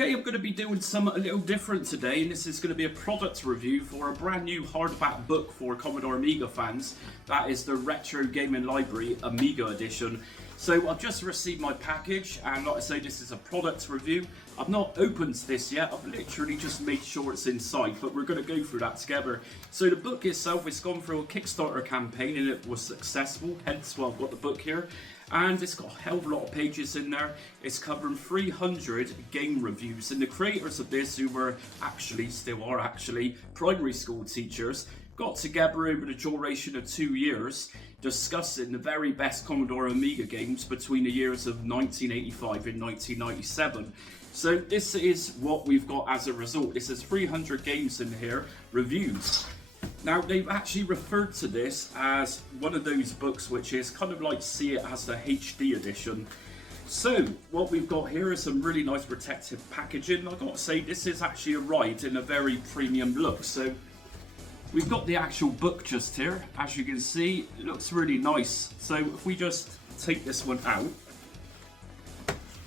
Okay, I'm going to be doing something a little different today, and this is going to be a product review for a brand new hardback book for Commodore Amiga fans. That is the Retro Gaming Library Amiga Edition. So I've just received my package, and like I say, this is a product review. I've not opened this yet, I've literally just made sure it's inside, but we're going to go through that together. So the book itself has gone through a Kickstarter campaign and it was successful, hence why I've got the book here. And it's got a hell of a lot of pages in there. It's covering 300 game reviews, and the creators of this, who were still are primary school teachers, got together over the duration of 2 years discussing the very best Commodore Amiga games between the years of 1985 and 1997. So this is what we've got as a result. This is 300 games in here, reviews. Now, they've actually referred to this as one of those books which is kind of like, see it as the HD edition. So, what we've got here is some really nice protective packaging. I've got to say, this is actually arrived in a very premium look. So, we've got the actual book just here. As you can see, it looks really nice. So, if we just take this one out.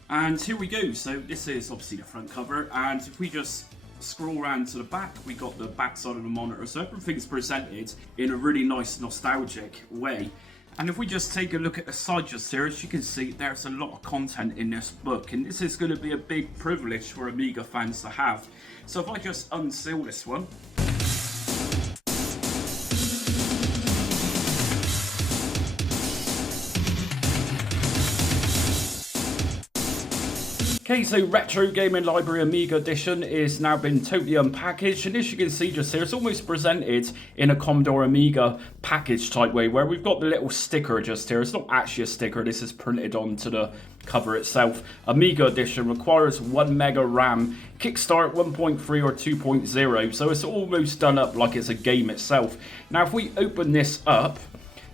And here we go. So, this is obviously the front cover. And if we just scroll around to the back, we got the back side of the monitor, so everything's presented in a really nice nostalgic way. And if we just take a look at the side just here, as you can see, there's a lot of content in this book, and this is going to be a big privilege for Amiga fans to have. So if I just unseal this one, okay, so Retro Gaming Library Amiga Edition is now been totally unpackaged, and as you can see just here, it's almost presented in a Commodore Amiga package type way, where we've got the little sticker just here. It's not actually a sticker, this is printed onto the cover itself. Amiga Edition requires 1 mega RAM, Kickstart 1.3 or 2.0, so it's almost done up like it's a game itself. Now if we open this up,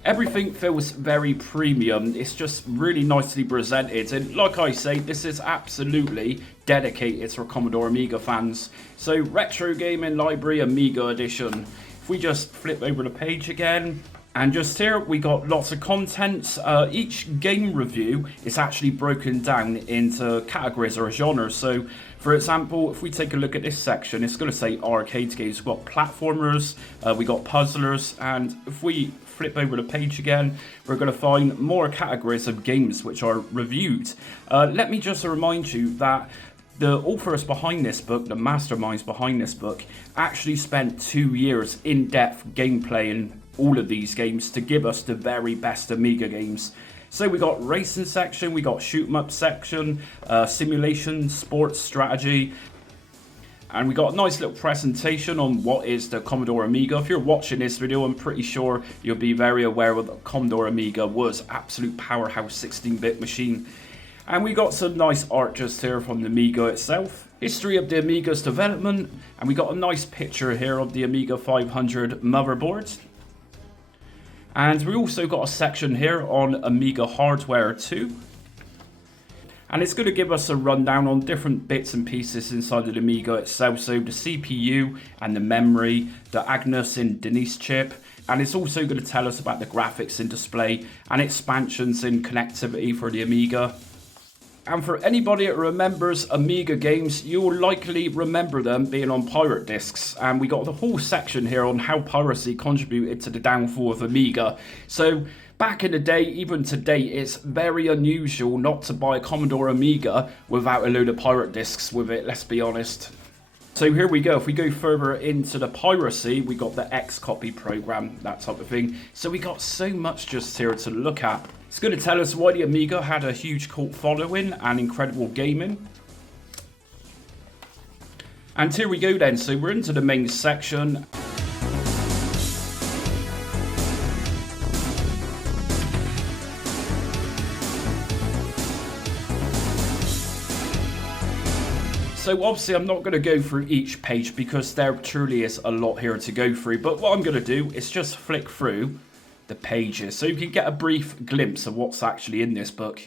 everything feels very premium. It's just really nicely presented, and like I say, this is absolutely dedicated for Commodore Amiga fans. So Retro Gaming Library Amiga Edition. If we just flip over the page again, and just here we got lots of content. Each game review is actually broken down into categories or genres. So for example, if we take a look at this section, it's going to say arcade games. We've got platformers, we got puzzlers, and if we flip over the page again, we're going to find more categories of games which are reviewed. Let me just remind you that the authors behind this book, the masterminds behind this book, actually spent 2 years in-depth gameplay in all of these games to give us the very best Amiga games. So we got racing section, we got shoot 'em up section, simulation, sports, strategy, and we got a nice little presentation on what is the Commodore Amiga. If you're watching this video, I'm pretty sure you'll be very aware of the Commodore Amiga was absolute powerhouse 16-bit machine. And we got some nice art just here from the Amiga itself. History of the Amiga's development, and we got a nice picture here of the Amiga 500 motherboard. And we also got a section here on Amiga hardware too. And it's going to give us a rundown on different bits and pieces inside of the Amiga itself. So the CPU and the memory, the Agnes and Denise chip. And it's also going to tell us about the graphics and display and expansions in connectivity for the Amiga. And for anybody that remembers Amiga games, you'll likely remember them being on pirate discs. And we got the whole section here on how piracy contributed to the downfall of Amiga. So back in the day, even today, it's very unusual not to buy a Commodore Amiga without a load of pirate discs with it, let's be honest. So here we go. If we go further into the piracy, we got the Xcopy program, that type of thing. So we got so much just here to look at. It's going to tell us why the Amiga had a huge cult following and incredible gaming. And here we go then. So we're into the main section. So obviously I'm not going to go through each page because there truly is a lot here to go through. But what I'm going to do is just flick through the pages so you can get a brief glimpse of what's actually in this book.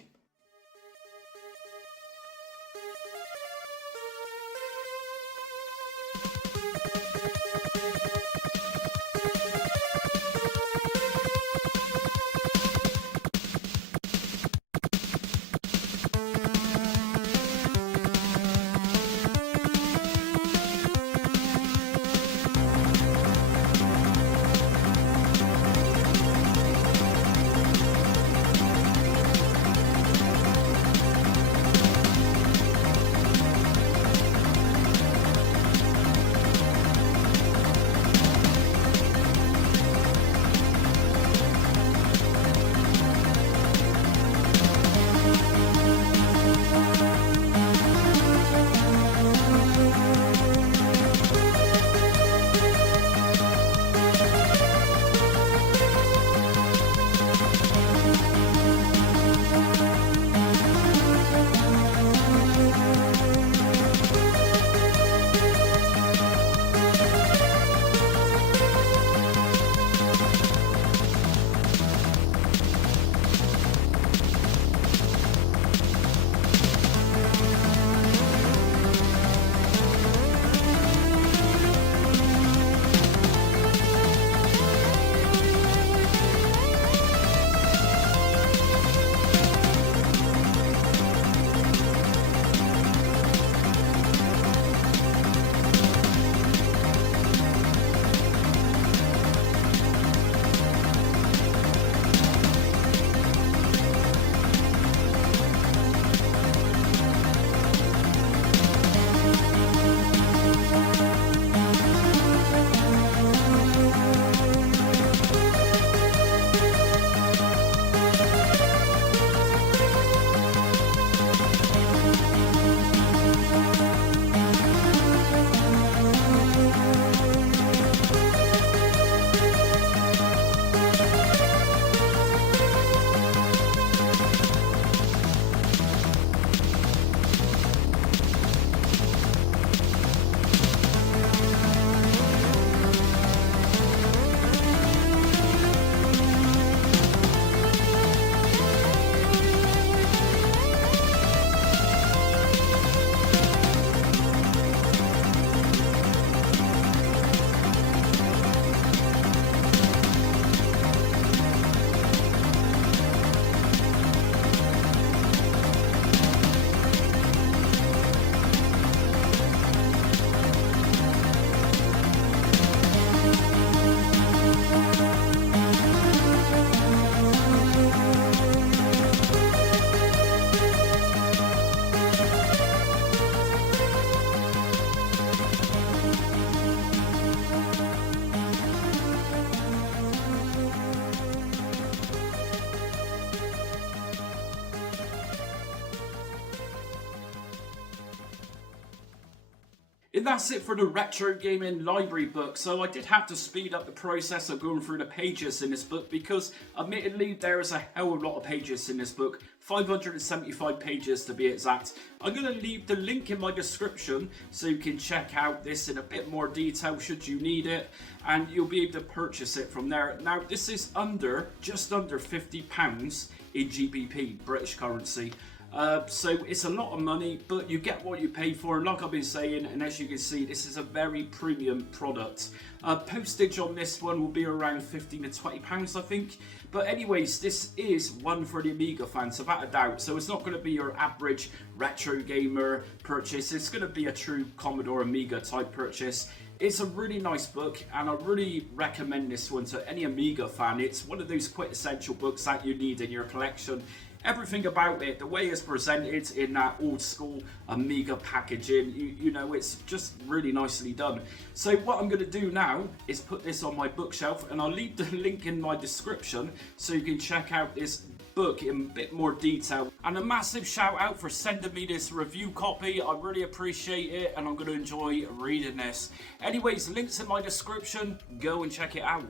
And that's it for the Retro Gaming Library book. So I did have to speed up the process of going through the pages in this book because admittedly there is a hell of a lot of pages in this book. 575 pages to be exact. I'm going to leave the link in my description so you can check out this in a bit more detail should you need it, and you'll be able to purchase it from there. Now this is just under £50 in GBP, British currency. So it's a lot of money, but you get what you pay for, and like I've been saying, and as you can see, this is a very premium product. Postage on this one will be around £15 to £20, I think. But anyways, this is one for the Amiga fans, without a doubt. So it's not going to be your average retro gamer purchase. It's going to be a true Commodore Amiga type purchase. It's a really nice book, and I really recommend this one to any Amiga fan. It's one of those quintessential books that you need in your collection. Everything about it, the way it's presented in that old school Amiga packaging, you know, it's just really nicely done. So what I'm going to do now is put this on my bookshelf, and I'll leave the link in my description so you can check out this book in a bit more detail. And a massive shout out for sending me this review copy. I really appreciate it, and I'm going to enjoy reading this. Anyways, links in my description, go and check it out.